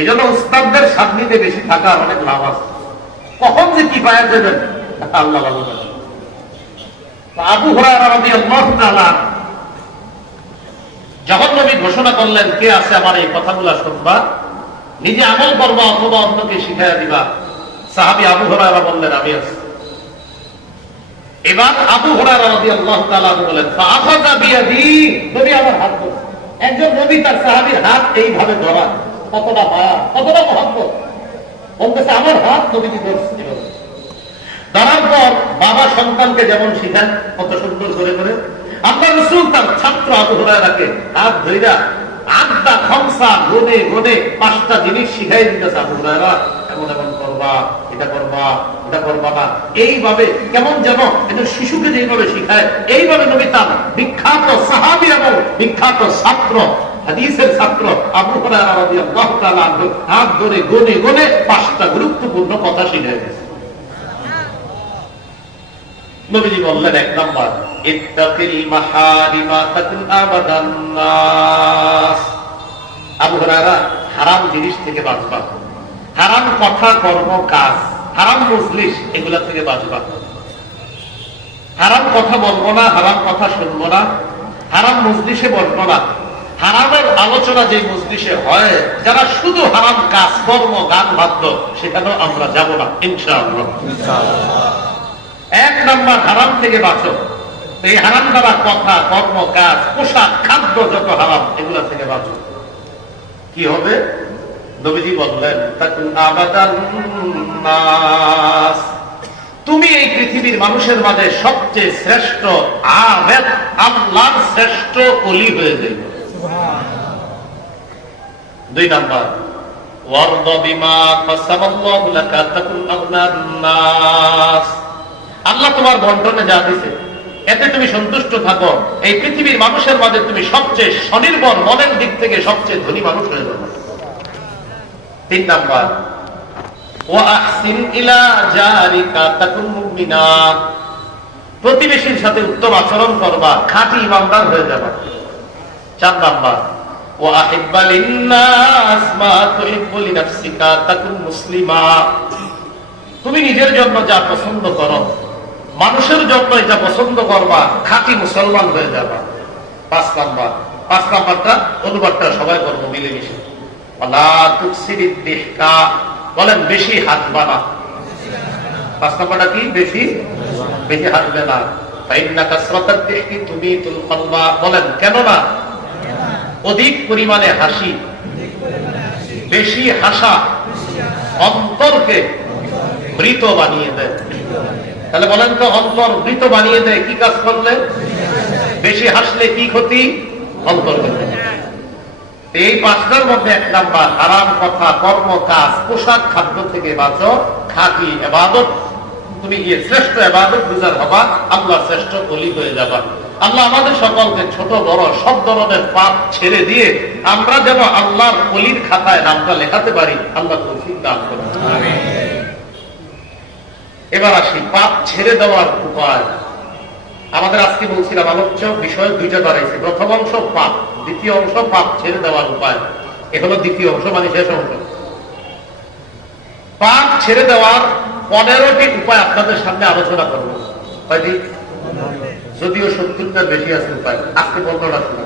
এই জন্য উস্তাদদের সান্নিধ্যে বেশি থাকার অনেক লাভ আছে। কখন যে কি পাওয়া যাবেন আল্লাহ ভালো জানেন। আবু হুরায়রা রাদিয়াল্লাহু তাআলা যখন নবী ঘোষণা করলেন কে আছে আমার এই কথাগুলো শুনবা, নিজে আমল করবা অথবা অন্যকে শিখাইয়া দিবা, সাহাবী আবু হুরায়রা বললেন আমি আছি। এবার আবু হুরায়রা রাদিয়াল্লাহু তাআলা বলেন ফাআখাযা বিয়াদি, নবী আমার হাত ধরলেন। একজন নবী তার সাহাবীর হাত এইভাবে ধরা, কতটা মায়া, কতটা মহব্বত। বলতেছে আমার হাত নবীজি ধরছে। ধরার পর বাবা সন্তানকে যেমন শিখান কত সুন্দর করে করে, আল্লাহ রাসূল তার ছাত্র আবু হুরায়রাকে হাত ধইরা আড্ডা খমসা গুনে গুনে 5টা জিনিস শিখাই দিতেছে। আবু হুরায়রা এমন এমন করবা, এটা করবা, এটা করবা না, এইভাবে কেমন যেন একজন শিশুকে যেভাবে শিখায় এইভাবে নবী তার বিখ্যাত সাহাবী এবং বিখ্যাত ছাত্র হাদিসের ছাত্র আবু হুরায়রা রাদিয়াল্লাহু তাআলা হাত ধরে গুনে গুনে 5টা গুরুত্বপূর্ণ কথা শিখাই দিয়েছে। নবীজি বললেন 1 নাম্বার ইত্তাকিল মাহারিমা তাকুন আবাদান নাস। আবু হুরায়রা হারাম জিনিস থেকে বাঁচবা, হারাম কথা কর্ম কাজ, হারাম মজলিস এগুলা থেকে বাঁচবা। হারাম কথা বলবো না, হারাম কথা শুনবো না, হারাম মজলিসে বসবো না। হারামের আলোচনা যে মজলিসে হয়, যারা শুধু হারাম কাজ কর্ম গান বাদ্য, সেখানেও আমরা যাব না ইনশাআল্লাহ। 1 নাম্বার হারাম থেকে বাঁচো। এই হারাম দ্বারা কথা কর্ম কাজ পোশাক খাদ্য যত হারাম এগুলা থেকে বাঁচো। কি হবে? নবীজি বললেন তাকুন আবাদান নাস, তুমি এই পৃথিবীর মানুষের মাঝে সবচেয়ে শ্রেষ্ঠ আবেদ, আল্লাহর শ্রেষ্ঠ ওলি হয়ে যাবে। 2 নাম্বার ওয়ারদা বিমা কাসাবাল্লাহু লাকা তাকুন আগনান নাস, আল্লাহ তোমার বন্টনে যা দিছে এতে তুমি সন্তুষ্ট থাকো, এই পৃথিবীর মানুষের মাঝে তুমি সবচেয়ে স্বনির্ভর, মনের দিক থেকে সবচেয়ে ধনী মানুষ হয়ে যাবে। 3 নাম্বার ওয়া আহসিন ইলা জারিকা তাকুন মুমিনা, প্রতিবেশীর সাথে উত্তম আচরণ করবা, খাঁটি ইমানদার হয়ে যাবে। 4 নাম্বার ওয়া আহিব্বা লিন-নাস মা তুহিব্বু লিনাফসিকা তাকুন মুসলিমা, তুমি নিজের জন্য যা পছন্দ করো মানুষের জন্য যা পছন্দ করবা, খাঁটি মুসলমান হয়ে যাবা। 5 নাম্বারটা অনুবাদটা সবাই করবো মিলেমিশে। ওয়ালা তুকসিরিদ দিহকা, বলেন বেশি হাসবা না। 5 নাম্বারটা কি? বেশি হাসবে না। ফাইন্না কাসরাতাদ দিহকি তুমিতুল কলবা, বলেন কেন না? অধিক পরিমাণে হাসি, বেশি হাসা অন্তরকে মৃত বানিয়ে দেয়। তাহলে বলেন তো অন্তর মৃত বানিয়ে দেয় কি কাজ করলে? বেশি হাসলে কি ক্ষতি? অন্তর ক্ষতি। এই 5টার মধ্যে 1 নাম্বার হারাম কথা কর্ম কাজ পোশাক খাদ্য থেকে বাঁচো, খাঁটি ইবাদত, তুমি গিয়ে শ্রেষ্ঠ ইবাদত গুজার হবা, আল্লাহ শ্রেষ্ঠ ওলি হয়ে যাবা। আল্লাহ আমাদের সকলকে ছোট বড় সব ধরনের পাপ ছেড়ে দিয়ে আমরা যেন আল্লাহর ওলির খাতায় নামটা লেখাতে পারি, আল্লাহ তৌফিক দান করুন। আমিন। এবার আসি পাপ ছেড়ে দেওয়ার উপায়। আমাদের আজকে বলছিলাম আলোচ্য বিষয় 2টা দাঁড়াইছে। প্রথম অংশ পাপ, দ্বিতীয় অংশ পাপ ছেড়ে দেওয়ার উপায়। এ হলো দ্বিতীয় অংশ, মানে শেষ অংশ। পাপ ছেড়ে দেওয়ার 15টি উপায় আপনাদের সামনে আলোচনা করবো। কয়টি? যদিও 70টার বেশি আছে উপায়, আজকে 15টা শোনা।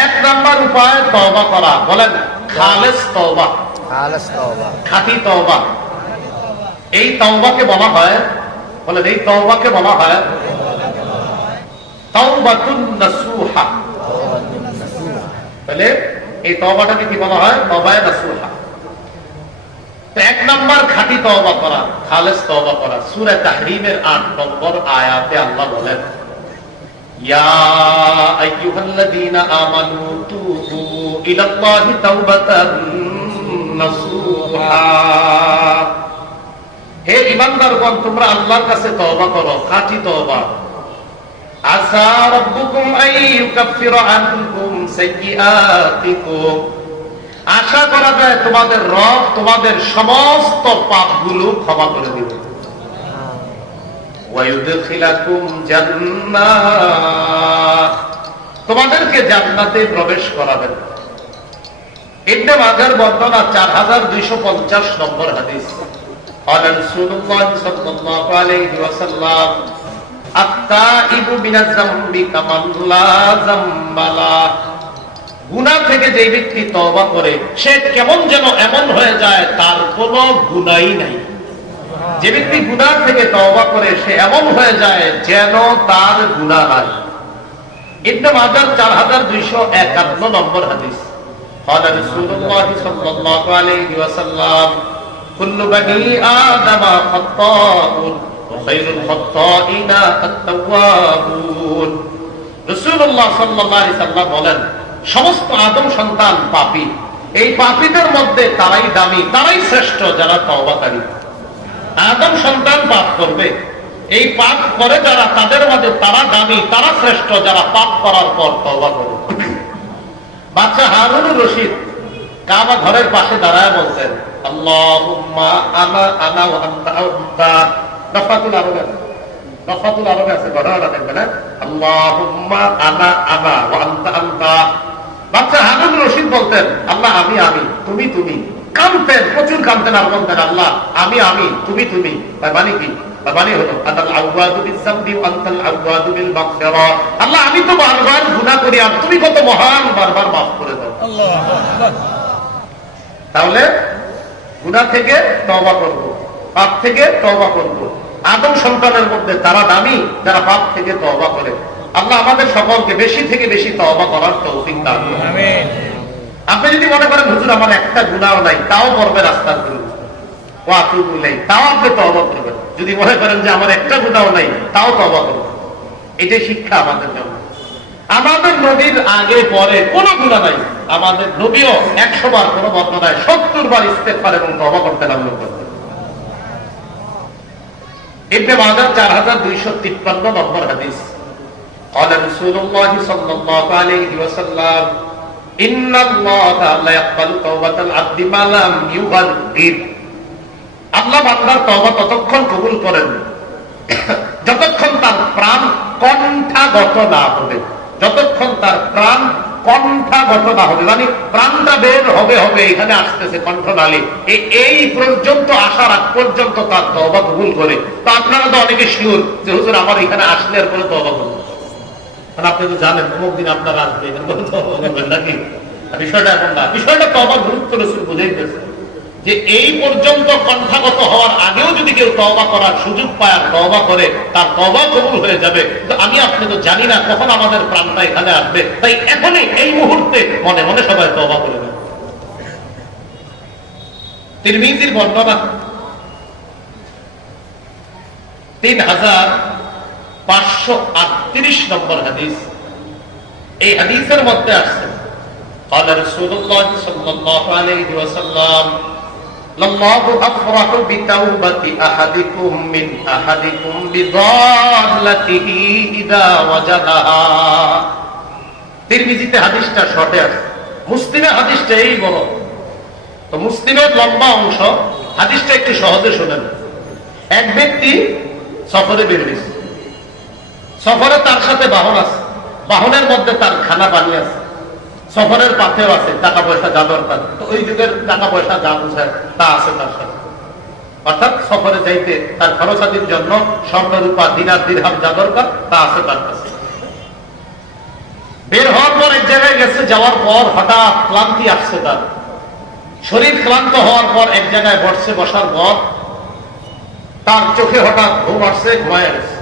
1 নাম্বার উপায় তওবা করা, বলেন খালেস তওবা, খাঁটি তওবা। এই তওবাকে বলা হয়, বলেন এই তওবাকে বলা হয় তাওবাতুন নাসুহা। তাহলে এই তওবাটাকে কি বলা হয়? তওবায়ে নাসুহা। 1 নাম্বার খাঁটি তওবা করা, খালেস তওবা করা। সূরা তাহরীমের 8 নম্বর আয়াতে আল্লাহ বলেন ইয়া আইয়ুহাল্লাযীনা আমানু তুবু ইলাল্লাহি তাওবাতান নাসুহা, হে ঈমানদারগণ তোমরা আল্লাহর কাছে তওবা করো, খাঁটি তওবা। আসা রাব্বুকুম আইয়ুকাফিরা আনকুম সাইয়্যাতিকুম, আশা করা যায় তোমাদের রব তোমাদের সমস্ত পাপগুলো ক্ষমা করে দিবেন। ওয়া ইউদখিলাকুম জান্নাত, তোমাদেরকে জান্নাতে প্রবেশ করাবেন। ইবনে মাজার বর্ণনা 4250 নম্বর হাদিস। قال رسول الله صلى الله عليه وسلم التائب من الذنب كمن لا ذنب له। গুনাহ থেকে যে ব্যক্তি তওবা করে সে কেমন যেন এমন হয়ে যায় তার কোনো গুনাহই নাই। যে ব্যক্তি গুনাহ থেকে তওবা করে সে এমন হয়ে যায় যেন তার গুনাহ নাই। ইবনে মাজার 4251 নম্বর হাদিস। قال رسول الله صلى الله عليه وسلم كل بني آدم خطاء وخير الخطائين التوابون। রাসূলুল্লাহ সাল্লাল্লাহু আলাইহি সাল্লাম বলেন, সমস্ত আদম সন্তান পাপী। এই পাপীদের মধ্যে তারাই দামি, তারাই শ্রেষ্ঠ যারা তওবাকারী। আদম সন্তান পাপ করবে, এই পাপ করে যারা তাদের মধ্যে তারা দামি, তারা শ্রেষ্ঠ যারা পাপ করার পর তওবা করে। বাদশা হারুনুর রশিদ কাবা ঘরের পাশে দাঁড়ায় বলতেন, আল্লাহুম্মা আনা আনা ওয়া আনতা আনতা। নফাতুল আরবে আছে, ঘটনাটা দেখবেন। আল্লাহুম্মা আনা আনা ওয়া আনতা আনতা। বাদশা হারুনুর রশিদ বলতেন, আল্লাহ আমি আমি, তুমি তুমি। কাঁদতেন, প্রচুর কাঁদতেন আর বলতেন, আল্লাহ আমি আমি, তুমি তুমি। তার মানে কি? মানে হলো আনাল আওয়াদু বিয-যামবি ওয়া আনতাল আওয়াদু বিল মাগফিরা। আল্লাহ আমি তো বারবার গুনাহ করি আর তুমি কত মহান, বারবার maaf করে দাও। আল্লাহু আকবার। তাহলে গুনাহ থেকে তওবা করব, পাপ থেকে তওবা করব। আদম সন্তানের মধ্যে তারা দামি যারা পাপ থেকে তওবা করে। আল্লাহ আমাদের সকলকে বেশি থেকে বেশি তওবা করার তৌফিক দান করুন। আমিন। আপনি যদি মনে করেন হুজুর আমার একটা গুনাহ নাই, তাও পড়বেন আস্তাগফিরুল্লাহ ওয়া আতুবু ইলাইহি, তাও আপনি তওবা করবেন। যদি মনে করেন যে আমার একটা গুনাহ নাই, তাও তওবা করবেন। এটাই শিক্ষা আমাদের জন্য। আমাদের নবীর আগে পরে কোনো গুনাহ নাই। আমাদের নবীও 100 বার কোনো বর্ণনায় 70 বার ইস্তেগফার এবং তওবা করতেন। আমল করতেন। ইবনে মাজাহ 4253 নম্বর হাদিস। قال رسول الله صلى الله عليه وسلم إن الله لا يقبل توبة العبد ما لم يغرر। আল্লাহ বান্দার তওবা ততক্ষণ কবুল করেন যতক্ষণ তার প্রাণ কণ্ঠাগত না হবে। যতক্ষণ তার প্রাণ কণ্ঠাগত না হবে, মানে প্রাণটা বের হবে হবে এখানে আসতেছে কণ্ঠনালী, এই পর্যন্ত আসার আগ পর্যন্ত তার তওবা কবুল করে। তো আপনারা তো অনেকে শিওর যে হুজুর আমার এখানে আসলে আর পরে তওবা করব। কারণ আপনি তো জানেন অমুক দিন আপনার আসবে, নাকি? বিষয়টা এখন না। বিষয়টা তওবার গুরুত্ব রাসূল বুঝাইতেছে যে এই পর্যন্ত কণ্ঠাগত হওয়ার আগেও যদি কেউ তওবা করার সুযোগ পায় আর তওবা করে, তার তওবা কবুল হয়ে যাবে। তো আমি আপনি তো জানি না কখন আমাদের প্রাণটা এখানে আসবে, তাই এখনই এই মুহূর্তে মনে মনে সবাই তওবা করে নেবে। তিরমিজির বর্ণনা 3538 নম্বর হাদিস। এই হাদিসের মধ্যে আসছে قال رسول الله صلى الله عليه وسلم لله أفرح بتوبة أحدكم من أحدكم بضالته إذا وجدها। তিরমিজিতে হাদিসটা শর্টে আছে, মুসলিমে হাদিসটা এই বড়। তো মুসলিমের লম্বা অংশ, হাদিসটা একটু সহজে শোনেন। এক ব্যক্তি সফরে বের হয়েছে, সফরে তার সাথে বাহন আছে, বাহনের মধ্যে তার খানা পানি আছে, সফরের পাথেও আছে, টাকা পয়সা যা দরকার। তো ওই যুগের টাকা পয়সা যা বোঝায় তা আছে তার সাথে। অর্থাৎ সফরে যাইতে তার খরচাদির জন্য স্বর্ণ রূপা দিনার দিরহাম যা দরকার তা আছে তার কাছে। বের হওয়ার পর এক জায়গায় গেছে, যাওয়ার পর হঠাৎ ক্লান্তি আসছে তার। শরীর ক্লান্ত হওয়ার পর এক জায়গায় বসছে, বসার পর তার চোখে হঠাৎ ঘুম আসছে, ঘুমায় গেছে।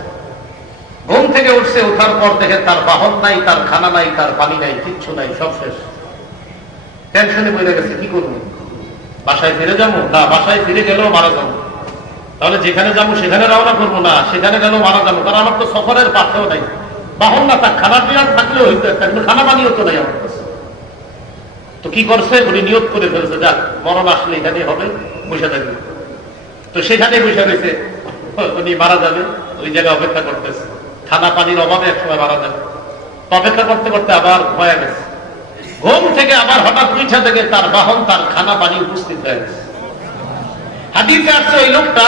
ঘুম থেকে উঠছে, উঠার পর দেখে তার বাহন নাই, তার খানা নাই, তার পানি নাই, কিচ্ছু নাই, সব শেষ। টেনশনে পড়ে গেছে, কি করবো? বাসায় ফিরে যাবো না, বাসায় ফিরে গেলেও মারা যাবো। তাহলে যেখানে যাবো সেখানে রওনা করবো না, সেখানে গেলেও মারা যাবো। কারণ আমার তো সফরের পাথেও নাই, বাহন না, তার খানা পিয়ার থাকলেও হইতো একটা, কিন্তু খানা পানিও তো নাই আমার কাছে। তো কি করছে? উনি নিয়ত করে ফেলছে, যাক মরণ আসলে এখানে হবে, বসে থাকবে। তো সেখানে বসে রয়েছে, উনি মারা যাবে, ওই জায়গায় অপেক্ষা করতেছে। খানা পানির অভাবে একসময় মারা যাবে। অপেক্ষা করতে করতে আবার ঘুমায় গেছে। ঘুম থেকে আবার হঠাৎ উঠা থেকে তার বাহন, তার খানা পানি উপস্থিত হয়ে গেছে। হাদিসে আসছে ওই লোকটা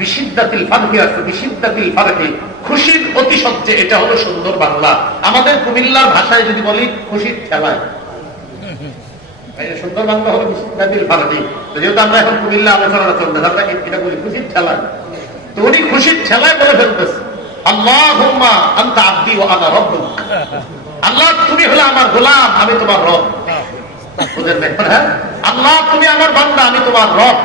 বিশিদ্দাতিল ফারহি আছে, বিশিদ্দাতিল ফারহি, খুশির অতিশয্যে। এটা হলো সুন্দর বাংলা। আমাদের কুমিল্লার ভাষায় যদি বলি খুশির ঠেলায়। সুন্দর বাংলা হলো বিল ফারাদি। যেহেতু আমরা এখন কুমিল্লা আলোচনা চলতেছে, আমরা এটা বলি খুশির ঠেলায়। তো উনি খুশির ঠেলায় বলে ফেলতেছে, আল্লাহুম্মা আনতা আবদি ওয়া আনা রাব্বুক। আল্লাহ তুমি হলো আমার গোলাম, আমি তোমার রব। আল্লাহ তুমি আমার বান্দা, আমি তোমার রব।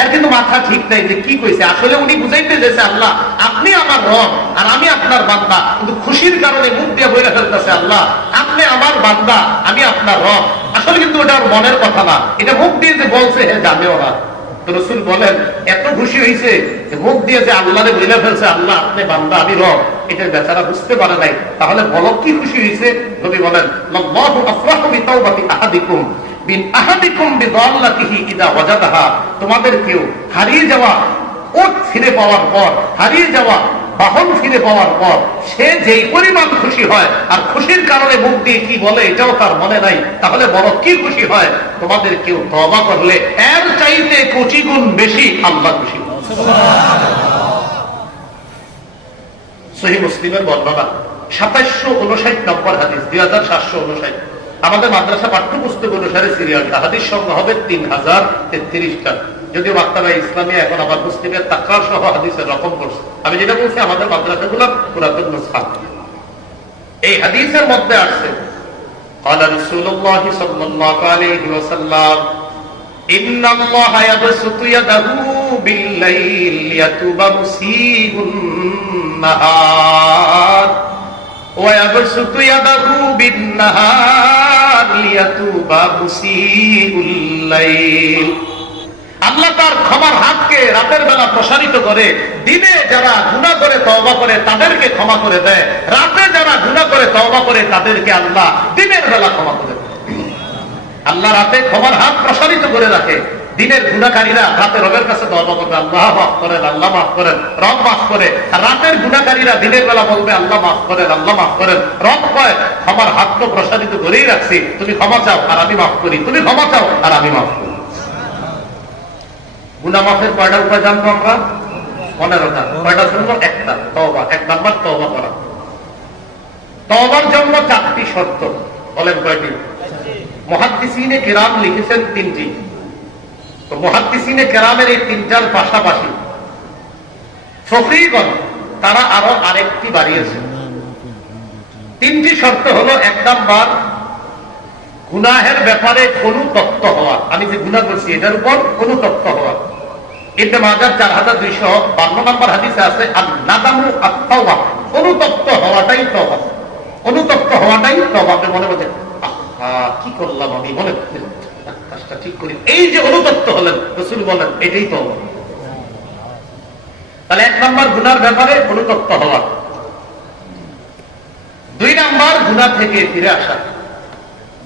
এর কিন্তু মাথা ঠিক নাই যে কি কইছে। আসলে উনি বুঝাইতে চাইছে আল্লাহ আপনি আমার রব আর আমি আপনার বান্দা, কিন্তু খুশির কারণে মুখ দিয়ে বইরা ফেলতেছে আল্লাহ আপনি আমার বান্দা, আমি আপনার রব। আসলে কিন্তু ওটা ওর মনের কথা না, এটা মুখ দিয়ে যে বলছে হে জানেও না। তো রাসূল বলেন এত খুশি হয়েছে যে মুখ দিয়ে যে আল্লাহরে বইলা ফেলছে আল্লাহ আপনি বান্দা আমি রব, এটা বেচারা বুঝতে পারে নাই। তাহলে বলো কি খুশি হয়েছে? নবী বলেন আল্লাহু আফরাহু বিতাওবাতি আহাদিকুম বিন আহাদিকুম বিদাল্লাতিহি ইদা ওয়াজাদাহা। তোমাদের কেউ হারিয়ে যাওয়া ওট ফিরে পাওয়ার পর, হারিয়ে যাওয়া বাহন ফিরে পাওয়ার পর সে যেই পরিমাণ খুশি হয় আর খুশির কারণে মুখ দিয়ে কি বলে এটাও তার মনে নাই, তাহলে বড় কি খুশি হয়? তোমাদের কেউ তওবা করলে এর চাইতে কোটি গুণ বেশি আল্লাহ খুশি হয়। সহিহ মুসলিমের বর্ণনা 2759 নম্বর হাদিস, 2759। আমাদের মাদ্রাসা পাঠ্যপুস্তক অনুসারে সিরিয়ালটা হাদিস সংখ্যা হবে 3033টা। যদিও মাক্তাবা ইসলামিয়া এখন আবার মুসলিমের তাকরার সহ হাদিসের রকম করছে। আমি যেটা বলছি আমাদের মাদ্রাসাগুলো পুরাতন নুসখা। এই হাদিসের মধ্যে আসছে قال رسول الله صلى الله عليه وسلم ان الله يبسط يده بالليل ليتوب مسيء النهار ويبسط يده بالنهار ليتوب مسيء الليل। আল্লাহ তার ক্ষমার হাতকে রাতের বেলা প্রসারিত করে, দিনে যারা গুনাহ করে তওবা করে তাদেরকে ক্ষমা করে দেয়, রাতে যারা গুনাহ করে তওবা করে তাদেরকে আল্লাহ দিনের বেলা ক্ষমা করে দেয়। আল্লাহ রাতে ক্ষমার হাত প্রসারিত করে রাখে, দিনের গুনাহকারীরা রাতে রবের কাছে তওবা করবে আল্লাহ মাফ করেন, আল্লাহ মাফ করেন, রব মাফ করে। আর রাতের গুনাহকারীরা দিনের বেলা বলবে আল্লাহ মাফ করেন, আল্লাহ মাফ করেন। রব কয় ক্ষমার হাত তো প্রসারিত করেই রাখছি, তুমি ক্ষমা চাও আর আমি মাফ করি, তুমি ক্ষমা চাও আর আমি মাফ করি। গুনাহ মাফের কয়টা উপায় জানবো আমরা? 15টা। কয়টা শুনবো? একটা, তওবা। 1 নাম্বার তওবা করা। তওবার জন্য 4টি শর্ত। বলেন কয়টি? মুহাদ্দিসিনে কিরাম লিখেছেন 3টি। তো মুহাদ্দিসিনে কিরামের এই 3টার পাশাপাশি ফকীহগণ তারা আরো আরেকটি বাড়িয়েছেন। 3টি শর্ত হলো 1 নাম্বার গুনাহের ব্যাপারে অনুতপ্ত হওয়া, আমি যে গুনাহ করছি এটার উপর অনুতপ্ত হওয়া। ইবনে মাজাহ 4252 নম্বর হাদিসে আছে আন-নাদামু আত-তাওবা, অনুতপ্ত হওয়াটাই তওবা। অনুতপ্ত হওয়াটাই তওবা। আপনি মনে বলছেন কি করলাম আমি, মনে কাজটা ঠিক করি, এই যে অনুতপ্ত হলেন রাসূল বলেন এটাই তওবা। তাহলে 1 নাম্বার গুনাহর ব্যাপারে অনুতপ্ত হওয়া। 2 নাম্বার গুনাহ থেকে ফিরে আসা।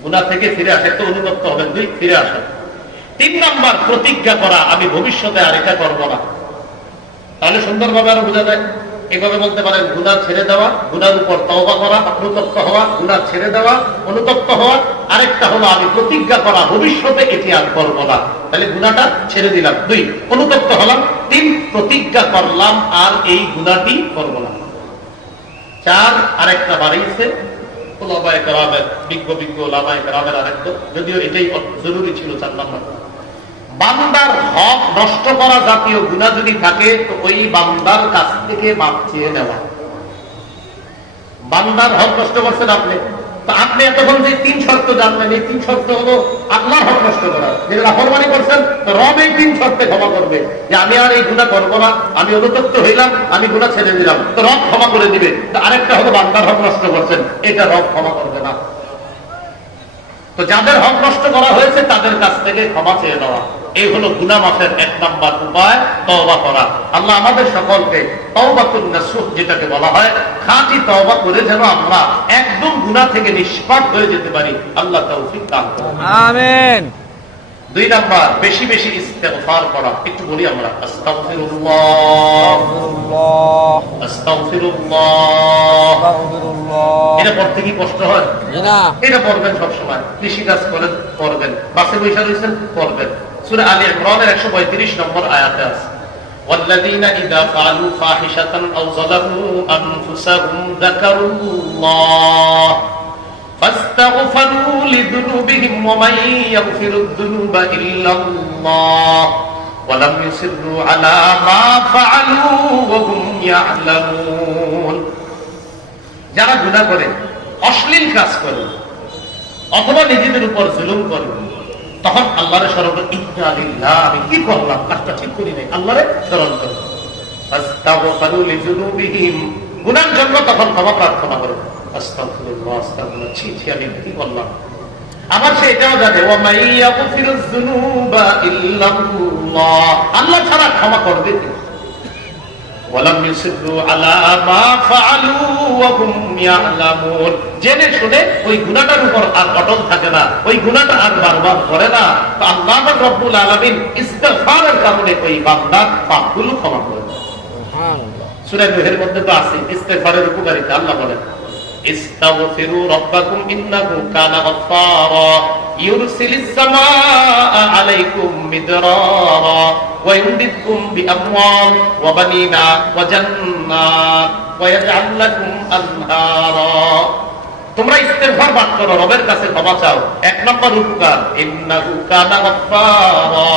গুনাহ থেকে ফিরে আসা, তো অনুতপ্ত হবেন, 2 ফিরে আসা। 3 নাম্বার প্রতিজ্ঞা করা আমি ভবিষ্যতে আর এটা করবো না। তাহলে সুন্দরভাবে আরো বোঝা যায়। এভাবে বলতে পারেন গুনাহ ছেড়ে দেওয়া, গুনার উপর তওবা করা, অনুতপ্ত হওয়া, গুনাহ ছেড়ে দেওয়া, অনুতপ্ত হওয়া। আরেকটা হলো আমি প্রতিজ্ঞা করা ভবিষ্যতে এটি আর করবো না। তাহলে গুনাহটা ছেড়ে দিলাম, 2 অনুতপ্ত হলাম, 3 প্রতিজ্ঞা করলাম আর এই গুনাহটি করবো না। 4 আরেকটা বাড়িয়েছে ওলামায়ে কেরামের, বিজ্ঞ ওলামায়ে কেরামের আরেকটা, যদিও এটাই জরুরি ছিল 4 নাম্বার। বান্দার হক নষ্ট করা জাতীয় গুনাহ যদি থাকে তো ওই বান্দার কাছ থেকে মাফ চেয়ে নেওয়া। বান্দার হক নষ্ট করছেন আপনি, তো আপনি এতক্ষণ যে 3 শর্ত জানলেন, এই 3 শর্ত হলো আল্লাহর হক নষ্ট করা। যেটা নাফরমানি করছেন তো রব এই 3 শর্তে ক্ষমা করবে, যে আমি আর এই গুনাহ করবো না, আমি অনুতপ্ত হইলাম, আমি গুনাহ ছেড়ে দিলাম, তো রব ক্ষমা করে দিবে। তো আরেকটা হলো বান্দার হক নষ্ট করছেন, এটা রব ক্ষমা করবে না। তো যাদের হক নষ্ট করা হয়েছে তাদের কাছ থেকে ক্ষমা চেয়ে নেওয়া, এই হলো গুনাহ মাফের 1 নাম্বার উপায়, তওবা করা। আল্লাহ আমাদের সকলকে তাওবাতুন নাসুহ যেটাকে বলা হয়, খাঁটি তওবা করে যেন আমরা একদম গুনাহ থেকে নিষ্পাপ হয়ে যেতে পারি। আল্লাহ তৌফিক দান করুন, আমিন। 2 নাম্বার বেশি বেশি ইস্তেগফার করা। একটু বলি আমরা আস্তাগফিরুল্লাহ, আস্তাগফিরুল্লাহ। এটা পড়তে কি কষ্ট হয়? না। এটা পড়বেন সব সময়, কৃষি কাজ করেন পড়বেন, বাসে বৈশা রয়েছেন পড়বেন। সূরা আলী ইমরানের 135 নম্বর আয়াতে আছে ওয়াল্লাযীনা ইযা ফাআলু ফাহিশাতান আও যালামু আনফুসাহুম যাকারুল্লাহ فاستغفروا لذنوبهم ومن يغفر الذنوب إلا الله ولم يصروا على ما فعلوا وهم يعلمون। যারা গুনাহ করে, অশ্লীল কাজ করে অথবা নিজেদের উপর জুলুম করে, তখন আল্লাহরে স্মরণ করে, ইন্না লিল্লাহ, আমি কি করলাম, কাজটা ঠিক করি নাই, আল্লাহরে স্মরণ করে। ফাস্তাগফিরু লিযুনুবিহিম, গুনাহের জন্য তখন ক্ষমা প্রার্থনা করে, আস্তাগফিরুল্লাহ, আস্তাগফিরুল্লাহ, ছি ছি, আমি কি করলাম। আবার সে এটাও জানে, ওয়া মান ইয়াগফিরুয যুনুবা ইল্লাল্লাহ, আল্লাহ ছাড়া ক্ষমা করবে কে। ওয়ালাম ইউসিরু আলা মা ফাআলু ওয়া হুম ইয়ালামুন, জেনে শুনে ওই গুনাহটার উপর আর অটল থাকে না, ওই গুনাহটা আর বারবার করে না। তো আল্লাহ রাব্বুল আলামিন ইস্তিগফারের কারণে ওই বান্দার পাপগুলো ক্ষমা করে দেন। সুবহানাল্লাহ। সূরা নূহের মধ্যে তো আছে ইস্তিগফারের উপকারিতা। আল্লাহ বলেন, ইস্তাগফিরু রাব্বাকুম ইন্নাহু কানা গফফারা ইউরসিলিস সামাআ আলাইকুম মিদরারা ওয়া ইউমদিদকুম বিআমওয়াল ওয়া বানিনা ওয়া জান্নাত ওয়া ইয়াজআল লাকুম আনহারা। তোমরা ইস্তিগফার পাঠ করো, রবের কাছে ক্ষমা চাও। এক নম্বর উপকার, ইন্নাহু কানা গফফারা,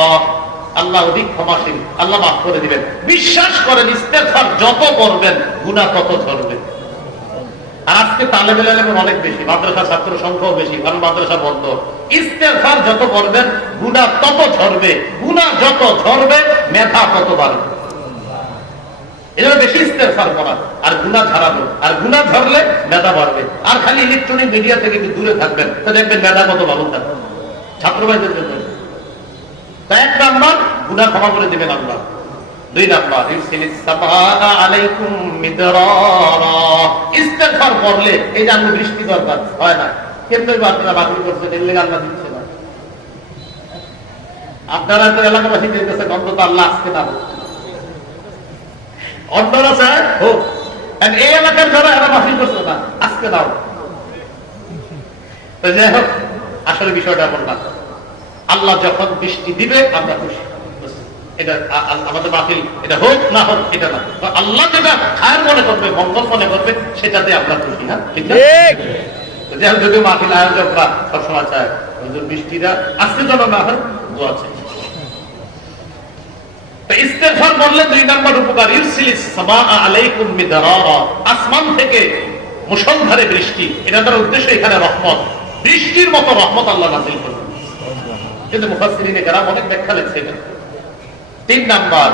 আল্লাহ অধিক ক্ষমাশীল, আল্লাহ মাফ করে দিবেন। বিশ্বাস করেন, ইস্তিগফার যত করবেন গুনাহ তত ঝরবে। আজকে তালেবে ইলম অনেক বেশি, মাদ্রাসা ছাত্র সংখ্যাও বেশি, কারণ মাদ্রাসা বন্ধ। ইস্তেগফার যত করবেন গুনাহ তত ঝরবে, গুনাহ যত ঝরবে মেধা তত বাড়বে। এজন্য বেশি ইস্তেগফার করা আর গুনাহ ঝরানো, আর গুনাহ ঝরলে মেধা বাড়বে। আর খালি ইলেকট্রনিক মিডিয়া থেকে একটু দূরে থাকবেন, তো দেখবেন মেধা কত ভালো থাকবে। ছাত্র ভাইদের জন্য তাই এক নাম্বার, গুনাহ ক্ষমা করে দিবেন আল্লাহ। দুই নাম্বার, ইউরসিলিস সামাআ আলাইকুম মিদরারা, ইস্তিগফার করলে এই যে আমরা বৃষ্টি দরকার হয় না, কেমনে আপনারা বাতিল করছেন, এর লেগে আল্লাহ দিচ্ছে না। আপনারা তো এলাকাবাসীদের কাছে অন্তত আল্লাহ আজকে না হোক, অন্যরা চায় হোক, এই এলাকার যারা এরা বাতিল করছে না, আজকে দাও। তো যাই হোক, আসলে বিষয়টা এমন না। আল্লাহ যখন বৃষ্টি দিবে আমরা খুশি, এটা আমাদের বাতিল, এটা হোক না হোক এটা না, আল্লাহ যেটা খায়ের মনে করবে, মঙ্গল মনে করবে, সেটাতে আমরা খুশি। হ্যাঁ, ঠিক আছে। যদি মাহফিল আয়োজকরা সবসময় চায় বৃষ্টিটা আজকে যেন না হয়, দোয়া চাই। ইস্তিগফার করলে দুই নম্বর উপকার, ইউরসিলিস সামাআ আলাইকুম মিদরারা, আসমান থেকে মুষলধারে বৃষ্টি, এটা তার উদ্দেশ্য এখানে রহমত, বৃষ্টির মতো রহমত আল্লাহ নাযিল করবেন। কিন্তু মুফাসসিরিনে কেরাম অনেক ব্যাখ্যা লিখছেন। তিন নাম্বার,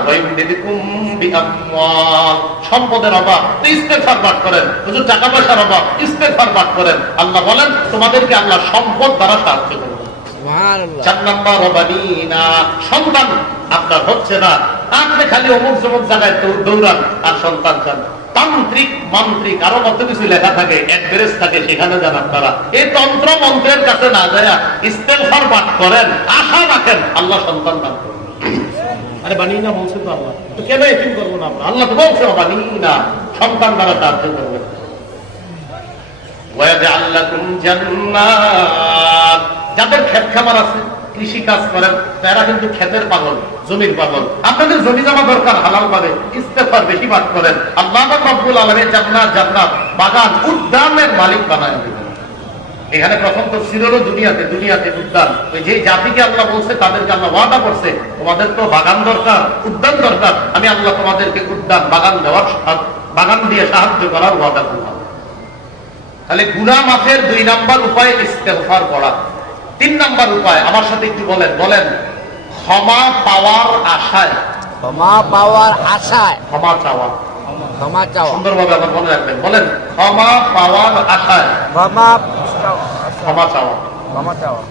সম্পদের অভাব, ইস্তেগফার পাঠ করেন। হুজুর টাকা পয়সার অভাব, ইস্তেগফার পাঠ করেন। আল্লাহ বলেন তোমাদেরকে আল্লাহ সম্পদ দ্বারা সাহায্য করবেন। চার নাম্বার, সন্তান আপনার হচ্ছে না, আপনি খালি অমুক জমুক জায়গায় দৌড়ান আর সন্তান চান। তান্ত্রিক মান্ত্রিক আরো কত কিছু লেখা থাকে, অ্যাড্রেস থাকে, সেখানে যান আপনারা। এই তন্ত্র মন্ত্রের কাছে না যায় ইস্তেগফার পাঠ করেন, আশা রাখেন আল্লাহ সন্তান দান করবেন। আরে বানিয়ে না বলছে তো আল্লাহ, তো কেন এতিম করবো না আমরা? আল্লাহ তো বলছে বানিয়ে না, সন্তান দ্বারা সাহায্য করবেন। যাদের ক্ষেত খামার আছে, কৃষি কাজ করেন, তারা কিন্তু ক্ষেতের পাগল, জমির পাগল। আপনাদের জমি জমা দরকার হালাল ভাবে, ইস্তেগফার বেশি পাঠ করেন। আল্লাহ রাব্বুল আলামিন জান্নাত, জান্নাত, বাগান, উদ্যানের মালিক বানায় দিবেন। এখানে প্রথম তো ছিল দুনিয়াতে উদ্যান। ওই যে জাতিকে আল্লাহ বলছে, তাদেরকে আল্লাহ ওয়াদা করছে, তোমাদের তো বাগান দরকার, উদ্যান দরকার, আমি আল্লাহ তোমাদেরকে উদ্যান, বাগান দেওয়ার, বাগান দিয়ে সাহায্য করার ওয়াদা করলাম। তাহলে গুনাহ মাফের দুই নাম্বার উপায় ইস্তেগফার করা। তিন নাম্বার উপায় আমার সাথে একটু বলেন, ক্ষমা পাওয়ার আশায়, ক্ষমা পাওয়ার আশায় ক্ষমা চাওয়া, ক্ষমা চাওয়া। সুন্দরভাবে আবার মনে রাখবেন, বলেন ক্ষমা পাওয়ার আশায় ক্ষমা চাওয়া।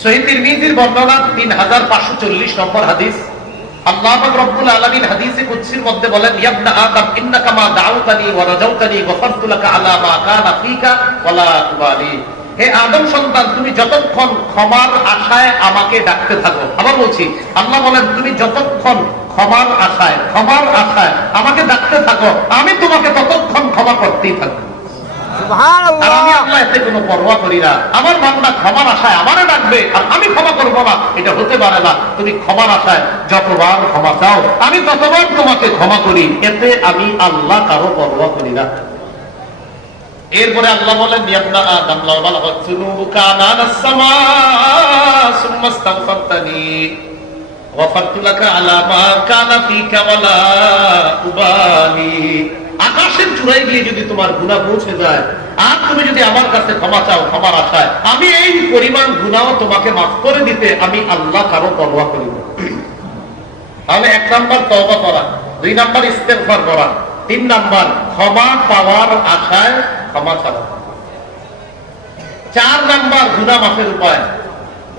সহিহ তিরমিজির বর্ণনা 3540 নম্বর হাদিস। আল্লাহ পাক রব্বুল আলামিন হাদিসে কুদসির মধ্যে বলেন, ইয়া ইবনা আদম ইন্নাকা মা দাউতানি ওয়া রাজাউতানি গফারতু লাকা আলা মা কানা ফিকা ওয়া লা তুবালি। হে আদম সন্তান, তুমি যতক্ষণ ক্ষমার আশায় আমাকে ডাকতে থাকো, আবার বলছি, আল্লাহ বলেন তুমি যতক্ষণ ক্ষমার আশায় আমাকে ডাকতে থাকো, আমি তোমাকে ততক্ষণ ক্ষমা করতেই থাকবো। আর আমি আল্লাহ এতে কোনো পরোয়া করি না। আমার বান্দা ক্ষমার আশায় আমারে ডাকবে আর আমি ক্ষমা করবো না, এটা হতে পারে না। তুমি ক্ষমার আশায় যতবার ক্ষমা চাও, আমি ততবার তোমাকে ক্ষমা করি, এতে আমি আল্লাহ কারো পরোয়া করি না। এরপরে আল্লাহ বলেন ইয়াবনা আদম লাউ বালাগাত যুনুবুকা আনানাস সামা সুম্মা ইস্তাগফারতানি গফারতু লাকা আলা মা কানা ফিকা ওয়ালা উবালি। আকাশের চূড়ায় গিয়ে যদি তোমার গুনাহ পৌঁছে যায় আর তুমি যদি আমার কাছে ক্ষমা চাও, ক্ষমার আশায় আমি এই পরিমাণ গুনাহ তোমাকে মাফ করে দিতে আমি আল্লাহ কারো পরোয়া করি না। তাহলে 1 নাম্বার তওবা করা, 2 নাম্বার ইস্তেগফার করা, 3 নাম্বার ক্ষমা পাওয়ার আশায় ক্ষমা চাওয়া, 4 নাম্বার গুনাহ মাফের উপায়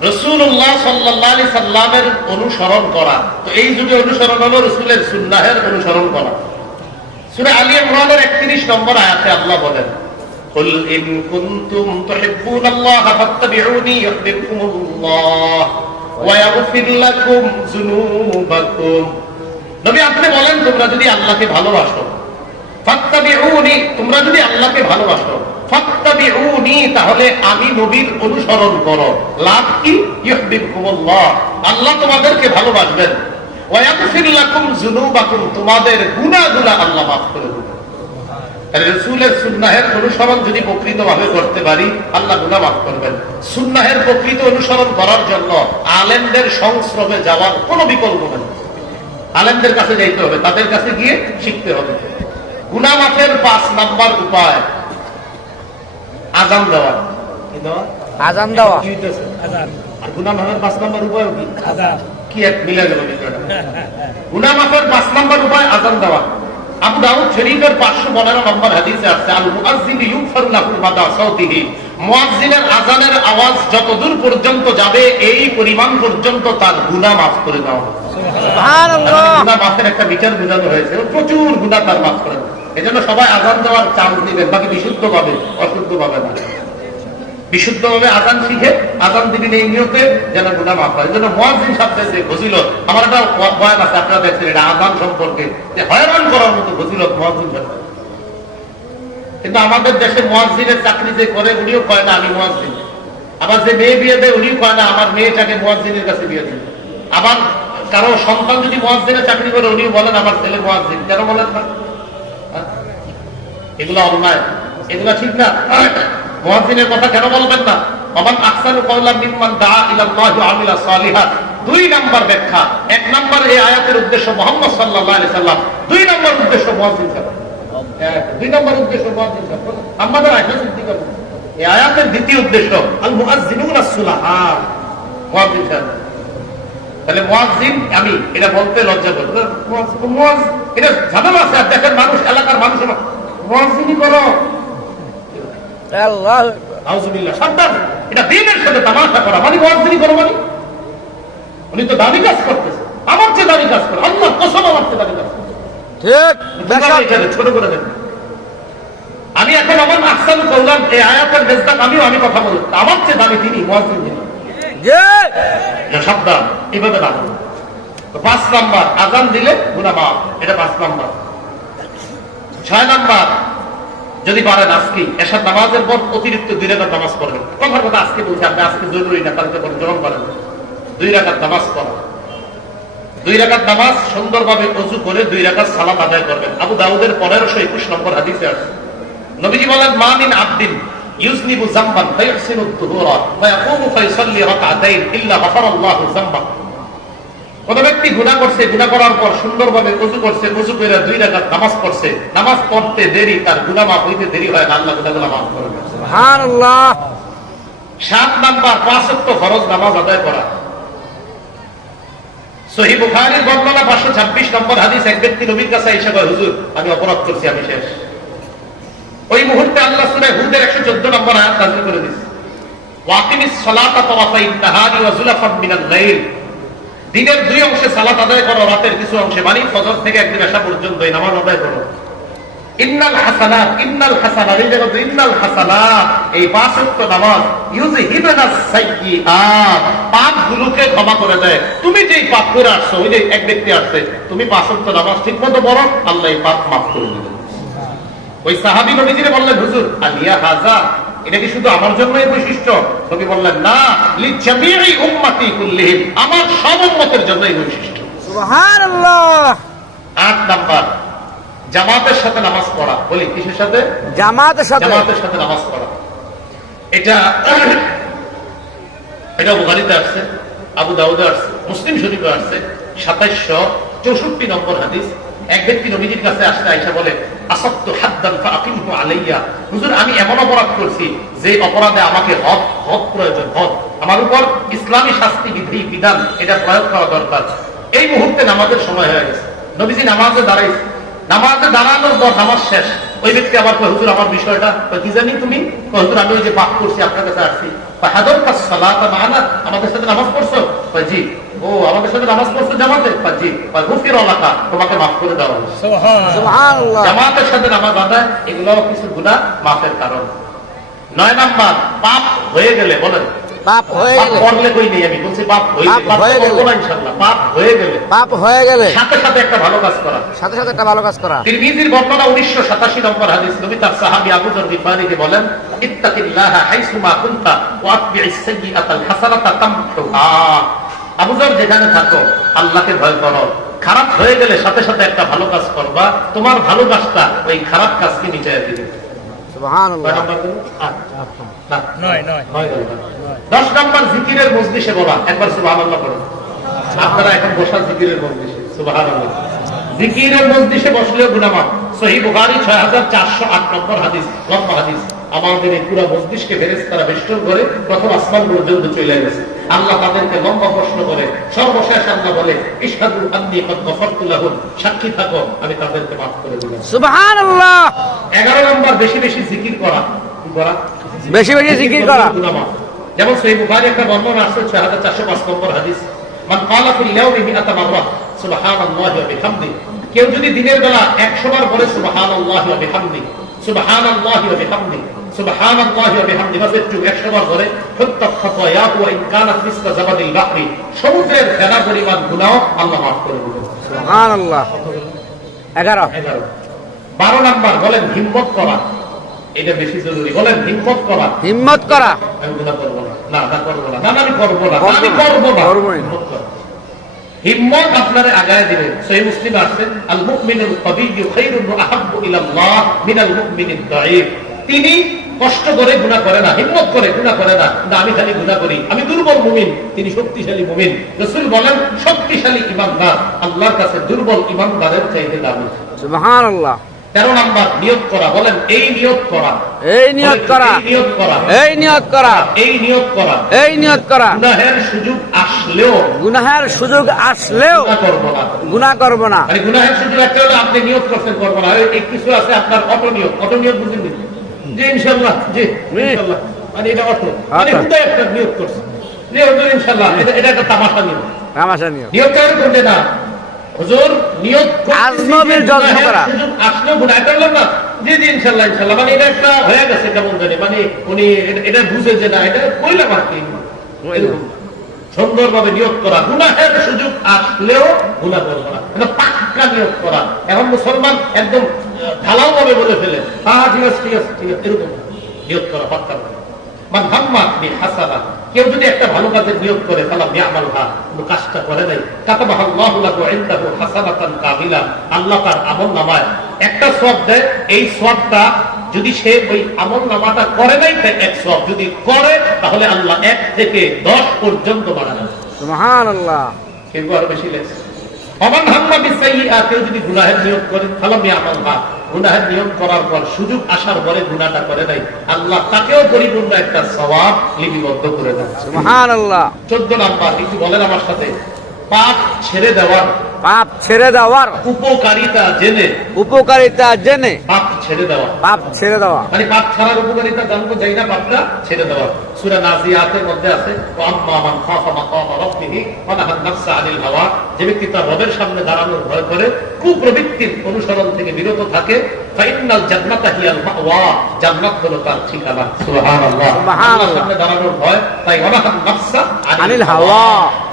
রাসূলুল্লাহ সাল্লাল্লাহু আলাইহি সাল্লামের অনুসরণ করা। তো এই যুগে অনুসরণ হলো রাসূলের সুন্নাহের অনুসরণ করা। সূরা আলী ইমরানের 31 নম্বর আয়াতে আল্লাহ বলেন কুল ইন কুনতুম তুহিব্বুনাল্লাহা ফাত্তাবিউনি ইউহিব্বুকুমুল্লাহ ওয়া ইয়াগফির লাকুম যুনুবাকুম। নবী আপনি বলেন তোমরা যদি আল্লাহকে ভালোবাসো, ফাত্তাবিউনি, তোমরা যদি আল্লাহকে ভালোবাসো, ফাত্তাবিউনি, তাহলে আমি নবীর অনুসরণ করো। লাভ কি? ইউহিব্বুকুমুল্লাহ, আল্লাহ তোমাদেরকে ভালোবাসবেন। ওয়া ইয়াগফির লাকুম যুনুবাকুম, তোমাদের গুনাহগুলো আল্লাহ মাফ করে দেবেন। তাহলে রাসূলের সুন্নাহের অনুসরণ যদি প্রকৃতভাবে করতে পারি আল্লাহ গুনাহ মাফ করবেন। সুন্নাহের প্রকৃত অনুসরণ করার জন্য আলেমদের সংস্রবে যাওয়ার কোনো বিকল্প নেই। আলেমদের কাছে যাইতে হবে, তাদের কাছে গিয়ে শিখতে হবে। গুনাহ মাফের 5 নাম্বার উপায় আযান দেওয়া। কি দেওয়া? আযান দেওয়া। কি হইতেছে? আযান। আর গুনাহ মাফের 5 নাম্বার উপায় কি? আযান। কি এক মিলে গেল বিষয়টা। গুনাহ মাফের 5 নাম্বার উপায় আযান দেওয়া। আবু দাউদ শরীফের 515 নম্বর হাদিসে আছে আল মুআজ্জিন ইউগফারু লাহু মাদা সাউতিহি, মুয়াজ্জিনের আযানের আওয়াজ যতদূর পর্যন্ত যাবে এই পরিমাণ পর্যন্ত তার গুনাহ মাফ করে দেওয়া হবে। সুবহানাল্লাহ। গুনাহ মাফের একটা বিচার বোঝানো হয়েছে, প্রচুর গুনাহ তার মাফ করে দেয়। এজন্য সবাই আযান দেওয়ার চান্স দিবেন, বাকি বিশুদ্ধভাবে, অশুদ্ধভাবে না। বিশুদ্ধভাবে আযান শিখে আযান দিবেন এই নিয়তে যেন গুনাহ মাফ হয়। এজন্য মুয়াজ্জিন শব্দের যে ফজিলত, আমার একটা বয়ান আছে আপনারা দেখছেন, এটা আযান সম্পর্কে যে হয়রান করার মতো ফজিলত মুয়াজ্জিন শব্দ। কিন্তু আমাদের দেশে মুয়াজ্জিনের চাকরি যে করে উনিও কয় না আমি মুয়াজ্জিন। আবার যে মেয়ে বিয়ে দেয় উনিও কয় না আমার মেয়েটাকে মুয়াজ্জিনের কাছে বিয়ে দিন। আবার কারো সন্তান যদি মুয়াজ্জিনের চাকরি করে উনিও বলেন আমার ছেলে মুয়াজ্জিন। কেন বলেন না? এগুলো অন্যায়, এগুলো ঠিক না। মুয়াজ্জিনের কথা কেন বলবেন না? ওমান আহসানু কাওলাম মিম্মান দাআ ইলাল্লাহি ওয়া আমিলা সালিহাত। 2 নাম্বার ব্যাখ্যা। 1 নাম্বার এই আয়াতের উদ্দেশ্য মুহাম্মদ সাল্লাল্লাহু আলাইহি সাল্লাম, 2 নাম্বার উদ্দেশ্য মুয়াজ্জিন সাহেব। 2 নাম্বার উদ্দেশ্য মুয়াজ্জিন সাহেব। আমাদের আয়াত সিদ্দিক এই আয়াতের দ্বিতীয় উদ্দেশ্য আল মুআজ্জিনুনা সুলাহা, মুয়াজ্জিন সাহেব। তাহলে মুয়াজ্জিন আমি এটা বলতে লজ্জা করি। মুয়াজ্জিন এটা ঝামেলা আছে। দেখেন মানুষ, এলাকার মানুষ মুয়াজ্জিনি করো, আল্লাহ আউযুবিল্লাহ, সাবধান। এটা দ্বীনের সাথে তামাশা করা মানে মুয়াজ্জিনি করো মানে উনি তো দামি কাজ করতেছে, আমার চেয়ে দামি কাজ করে, আল্লাহ কসম আমার চেয়ে দামি কাজ করে। ঠিক ছোট করে দেন। আমি এখন আমার আহসান কওলাম এই আয়াতের মেজদাক আমি কথা বলি, আমার চেয়ে দামি তিনি মুয়াজ্জিন তিনি। সাবধান, এইভাবে না। 5 নাম্বার আযান দিলে গুনাহ মাফ, এটা 5 নাম্বার। 6 নাম্বার যদি পারেন আজকে এশার নামাজের পর অতিরিক্ত 2 রাকাত নামাজ পড়বেন। কথার কথা আজকে বলছি, আপনি আজকে জরুরি না, কালকে পরে জমা করেন। 2 রাকাত নামাজ পড়া, 2 রাকাত নামাজ সুন্দরভাবে ওযু করে 2 রাকাত সালাত আদায় করবেন। আবু দাউদের 1521 নম্বর হাদিসে আছে নবীজি বলেন মা মিন আবদিন ইউজনিবু যামবান ফায়াহসিনু আত-তুহুরা ফায়াকুমু ফায়ুসাল্লি রাকাতাইন ইল্লা গাফারাল্লাহু যামবা। কোন ব্যক্তি গুনাহ করছে, গুনাহ করার পর সুন্দরভাবে ওযু করছে, ওযু করে 2 রাকাত নামাজ পড়ছে, নামাজ পড়তে দেরি তার গুনাহ মাফ হইতে দেরি হয় না, আল্লাহ গুনাহগুলো মাফ করে দেন। সুবহানাল্লাহ। 7 নাম্বার 5 ওয়াক্ত ফরজ নামাজ আদায় করা। সহিহ বুখারীর বর্ণনা 526 নম্বর হাদিস, এক ব্যক্তি নবীর কাছে এসে বলে হুজুর আমি অপরাধ করছি, আমি শেষ। ওই মুহূর্তে আল্লাহ সূরা হুদের 114 নম্বর আয়াত নাযিল করে দিয়েছে ওয়াকিমিস সালাতা তাওয়াফাইন নাহারি ওয়া যুলাফাম মিনাল লাইল। দিনের 2 অংশে সালাত আদায় করো, রাতের কিছু অংশে মানে ফজর থেকে একদিন আসা পর্যন্ত এই নামাজ আদায় করো। ইন্নাল হাসানাত, ইন্নাল হাসানাত, এই জায়গাতে ইন্নাল হাসানাত, এই 5 ওয়াক্ত নামাজ ইউযহিবুনাস সাইয়্যাত, পাপগুলোকে ক্ষমা করে দেয়। তুমি যেই পাপ করে আসছো, ওই যে এক ব্যক্তি আসছে, তুমি 5 ওয়াক্ত নামাজ ঠিকমতো পড়ো, আল্লাহ এই পাপ মাফ করে দিবেন। ওই সাহাবী নবীজিকে বললেন হুজুর আলিয়া হাযা, এটা কি শুধু আমার জন্যই বৈশিষ্ট্য? নবী বললেন না, লিজামিই উম্মতি কুল্লিহিম, আমার সব উম্মতের জন্যই বৈশিষ্ট্য। সুবহানাল্লাহ। 8 নাম্বার জামাতের সাথে নামাজ পড়া। বলি কিসের সাথে? জামাতের সাথে। জামাতের সাথে নামাজ পড়া। এটা বুখারীতে আসছে, আবু দাউদে আসছে, মুসলিম শরীফে আসছে 2764 নম্বর হাদিস। এক ব্যক্তি নবীজির কাছে আসতে আয়েশা বলে, আসাবতু হাদ্দান ফাআকিমহু আলাইয়া, হুজুর আমি এমন অপরাধ করছি যে অপরাধে আমাকে হদ প্রয়োজন, হদ আমার উপর ইসলামী শাস্তি বিধি বিধান এটা প্রয়োগ করা দরকার। এই মুহূর্তে নামাজের সময় হয়ে গেছে, নবীজি নামাজে দাঁড়াইছে, নামাজে দাঁড়ানোর পর নামাজ শেষ। ওই ব্যক্তি আবার কয়, হুজুর আমার বিষয়টা কি জানি তুমি? হুজুর আমি ওই যে পাপ করছি আপনার কাছে আসছি। হাদারতা সালাতা মা'ানা, আমাদের সাথে নামাজ পড়ছো? জি। ও আমাদের সাথে নামাজ পড়ছো জামাতে? জি। গুফিরা লাকা, তোমাকে মাফ করে দেওয়া হলো। সুবহানাল্লাহ। জামাতের সাথে নামাজ আদায় এগুলো কিছু গুনাহ মাফের কারণ। 9 নাম্বার, পাপ হয়ে গেলে, বলেন পাপ হয়ে পাপ গেলে। করলে কই নেই, আমি বলছি পাপ হয়ে গেলে ইনশাআল্লাহ। পাপ হয়ে গেলে, পাপ হয়ে গেলে সাথে সাথে একটা ভালো কাজ করা। সাথে সাথে একটা ভালো কাজ করা। তিরমিজির বর্ণনা 1987 নম্বর হাদিস। নবী তার সাহাবী আবু যর গিফারীকে বলেন, ইত্তাকিল্লাহা হাইসুমা কুনতা ওয়া আতবি'is সাইয়্যাতাল হাসানাতা তামহুহা। আবু যর যেখানে থাকো আল্লাহকে ভয় করো, খারাপ হয়ে গেলে সাথে সাথে একটা ভালো কাজ করবা, তোমার ভালো কাজটা ওই খারাপ কাজকে মিটাইয়া দিবে। সুবহানাল্লাহ। 10 নম্বর, জিকিরের মজলিসে বলা। একবার সুবহানাল্লাহ বলুন। আপনারা এখন বসা জিকিরের মজলিসে, সুবহানাল্লাহ। জিকিরের মজলিসে বসলেও গুনাহ মাফ। সহিহ বুখারী 6408 নম্বর হাদিস, লম্বা হাদিস। আমাদের এই পুরো মজলিসকে ফেরেশতারা বেষ্টন করে প্রথম আসমান পর্যন্ত চলে গেছে। আল্লাহ তাদেরকে লম্বা প্রশ্ন করে সর্বশেষ আল্লাহ বলে, ইশহাদু আন্নী কাদ গফারতু লাহুম, সাক্ষী থাকো আমি তাদেরকে মাফ করে দিলাম। সুবহানাল্লাহ। 11 নম্বর, বেশি বেশি জিকির করা। কি করা? বেশি বেশি জিকির করা। গুনাহ মাফ। যেমন সহিহ বুখারী একটা বর্ণনা আছে 6405 নম্বর হাদিস, মান ক্বালা ফিল ইয়াউমি 100 মাররা সুবহানাল্লাহি ওয়া বিহামদিহি, কেউ যদি দিনের বেলা 100 বার বলে সুবহানাল্লাহি ওয়া বিহামদিহি, সুবহানাল্লাহি ওয়া বিহামদিহি, সুবহানাল্লাহি ওয়া বিহামদিহি, বাস একটু 100 বার বলে, হুত্তাত খাতায়াহু ওয়া ইন কানাত মিসলা জাবাদিল বাহরি, সমুদ্রের ফেনা পরিমাণ গুনাহ আল্লাহ মাফ করে দিবেন। সুবহানাল্লাহ। 11। 12 নাম্বার, বলেন হিম্মত করা। এটা বেশি জরুরি। বলেন হিম্মত করা। হিম্মত করা। আমি গুনাহ করব না, না করব না, না আমি করব না, আমি করব না। হিম্মত করা। হিম্মত আপনারে আগায় দিবে। সহিহ মুসলিম আছে, আল মুমিনুল কবিয়্যু খায়রুন ওয়া আহাব্বু ইলাল্লাহ মিনাল মুমিনিদ দাঈফ। তিনি কষ্ট করে গুনাহ করে না, হিম্মত করে গুনাহ করে না। না আমি খালি গুনাহ করি, আমি দুর্বল মুমিন, তিনি শক্তিশালী মুমিন। রাসূল বলেন, শক্তিশালী ঈমানদার আল্লাহর কাছে দুর্বল ঈমানদারের চাইতে দামি। সুবহানাল্লাহ। 13 নাম্বার, নিয়ত করা। বলেন এই নিয়ত করা। এই নিয়ত করা। এই নিয়ত করা। এই নিয়ত করা। এই নিয়ত করা। এই নিয়ত করা। গুনাহের সুযোগ আসলেও, গুনাহের সুযোগ আসলেও গুনাহ করব না। গুনাহ করব না। মানে গুনাহের সুযোগ একটা হলো আপনি নিয়ত করছেন করব না। এই কিছু আছে আপনার অটো নিয়ত বুঝেন নি? যে ইনশাআল্লাহ, জি ইনশাআল্লাহ, মানে এটা অটো, মানে হুদায় একটা নিয়ত করছে যে হুজুর ইনশাআল্লাহ, এটা একটা তামাশা নিয়ত। তামাশা নিয়ত। নিয়ত করতে না হুজুর, নিয়ত আজনবীর যত্ন করা। সুযোগ আসলেও গুনাহ করলাম না, জি ইনশাআল্লাহ ইনশাআল্লাহ, মানে এটা একটা হয়ে গেছে কেমন জানি, মানে উনি এটা বুঝে যে না এটা কইলাম আর কি। সুন্দরভাবে নিয়ত করা। গুনাহের সুযোগ আসলেও গুনাহ করব না, এটা পাক্কা নিয়ত করা। এখন মুসলমান একদম ঢালাও ভাবে বলে ফেলে, ঠিক আছে ঠিক আছে ঠিক আছে, এরকম নিয়ত করা পাক্কা। মান হাম্মা বিহাসানা, কেউ যদি একটা ভালো কাজের নিয়ত করে, ফালাম ইয়ামালহা, কিন্তু কাজটা করে নাই, কাতাবাহাল্লাহু লাহু ইনদাহু হাসানাতান কামিলা, আল্লাহ তার আমলনামায় একটা সওয়াব দেয়। এই সওয়াবটা যদি সে ওই আমলনামাটা করে নাই, তাই এক সওয়াব, যদি করে তাহলে আল্লাহ 1 থেকে 10 পর্যন্ত বাড়ান। সুবহানাল্লাহ। কিন্তু আরো বেশি লেখছে। ওমান হাম্মা বিসাইয়্যা, কেউ যদি গুনাহের নিয়ত করে, ফালাম ইয়ামালহা, গুনাহের নিয়ত করার পর সুযোগ আসার পরে গুনাহটা করে নাই, আল্লাহ তাকেও পরিপূর্ণ একটা সওয়াব লিপিবদ্ধ করে দেন। সুবহানাল্লাহ। 14 নাম্বার, একটু বলেন আমার সাথে, পাপ ছেড়ে দেওয়ার। পাপ ছেড়ে দেওয়ার উপকারিতা জেনে, উপকারিতা জেনে পাপ ছেড়ে দেওয়া। পাপ ছেড়ে দেওয়া। মানে পাপ ছাড়ার উপকারিতা জানবো যাই না, পাপটা ছেড়ে দেওয়া। সূরা নাজিয়াতের মধ্যে আছে, ওয়া আম্মা মান খাফা মাকামা রাব্বিহি ওয়া নাহা আন-নাফসা আনিল হাওয়া, যে ব্যক্তি তার রবের সামনে দাঁড়ানোর ভয় করে, কুপ্রবৃত্তির অনুসরণ থেকে বিরত থাকে, ফাইন্নাল জান্নাতা হিয়াল মাওয়া, জান্নাত হলো তার ঠিকানা। সুবহানাল্লাহ। আল্লাহর সামনে দাঁড়ানোর ভয়, তাই ওয়া নাহা আন-নাফসা আনিল হাওয়া,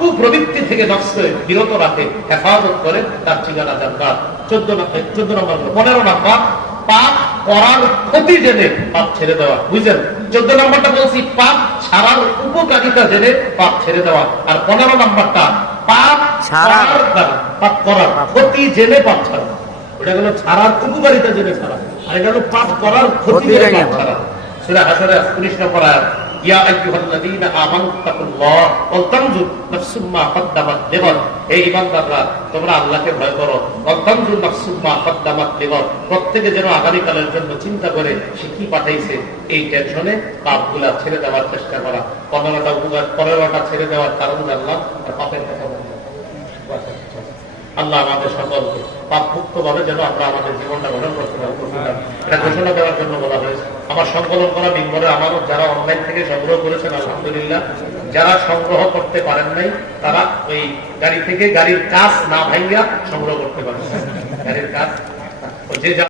কুপ্রবৃত্তি থেকে নফসকে বিরত রাখে, হেফাজত করে, তার ঠিকানা জান্নাত। 14 নম্বর। 15 নম্বর, পাপ করার ক্ষতি জেনে পাপ ছেড়ে দেওয়া। বুঝলেন? 14 নম্বরটা বলছি পাপ ছাড়ার উপকারিতা জেনে পাপ ছেড়ে দেওয়া, আর 15 নম্বরটা পাপ ছাড়ার, পাপ করার ক্ষতি জেনে পাপ ছাড়া। ওটা হলো ছাড়ার উপকারিতা জেনে ছাড়া, আর এটা হলো পাপ করার ক্ষতি ক্ষতি করে লেগে পাপ ছাড়া। সূরা হাশরে 19 নম্বর আয়াত, ইয়া আইয়ুহাল্লাযীনা আমানু তাকুল্লাহ ওয়া তানজুর নাফসুম মা কদ্দামাত লিগাদ। হে ঈমানদাররা, তোমরা আল্লাহকে ভয় করো। ওয়া তানজুর নাফসুম মা কদ্দামাত লিগাদ, প্রত্যেকে যেন আগামীকালের জন্য চিন্তা করে সে কি পাঠাইছে। এই টেনশনে পাপগুলা ছেড়ে দেওয়ার চেষ্টা করা। 15টা ছেড়ে দেওয়ার কারণ জানলাম, আর পাপের কথা বললাম। আল্লাহ আমাদের সকলকে পাপ মুক্ত ভাবে যেন আমরা আমাদের জীবনটা গঠন করতে পারবো, এটা ঘোষণা দেওয়ার জন্য বলা হয়েছে। আমার সংকলন করা মিম্বরে আমানত যারা অনলাইন থেকে সংগ্রহ করেছেন আলহামদুলিল্লাহ, যারা সংগ্রহ করতে পারেন নাই তারা ওই গাড়ি থেকে গাড়ির কাজ না ভাঙিয়া সংগ্রহ করতে পারেন। গাড়ির কাজ যে